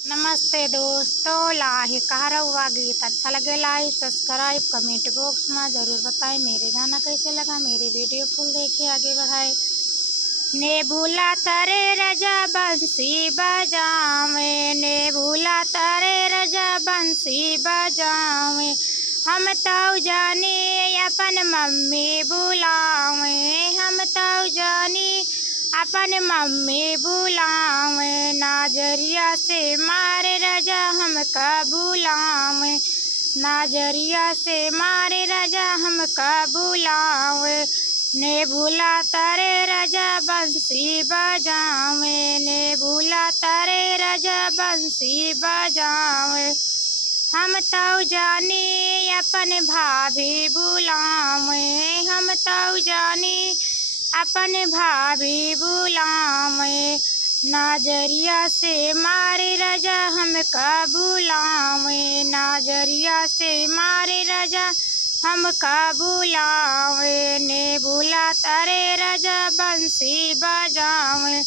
नमस्ते दोस्तों, लाइक हुआ गीत अच्छा लगे लाइक सब्सक्राइब कमेंट बॉक्स में ज़रूर बताएं मेरे गाना कैसे लगा। मेरे वीडियो फुल देखिए आगे बढ़ाए। ने भूला तारे रजा बंसी बजावे, ने भूला तारे रजा बंसी बजावे, हम तो जानी अपन मम्मी बुलावे, हम तो जानी अपन मम्मी बुलावे, नाजरिया से मारे रजा हमका बुलावे, नाजरिया से मारे रजा हमका बुलावे, ने भूला तारे रजा बंसी बजावे, ने भूला तारे रजा बंसी बजावे, हम तो जानी अपन भाभी बुलावे, हम तो जानी अपन भाभी बुलावे, नाजरिया से मारे रजा हमका बुलावे, नाजरिया से मारे रजा हमका बुलावे, ने भूला तारे रजा बंसी बजावे,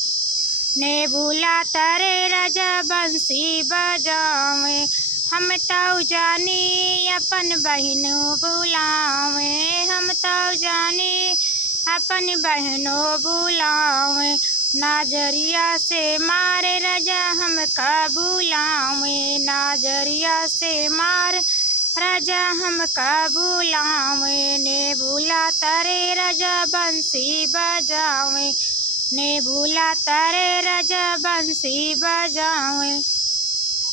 ने भूला तारे रजा बंसी बजावे, हम तो जानी अपन बहनों बुलावे, हम तो जानी अपन बहनों बुलावे, नाजरिया से मारे रजा हमका बुलावे, नाजरिया से मार रजा हमका बुलावे, ने भूला तारे रजा बंसी बजावे, ने भूला तारे रजा बंसी बजावे।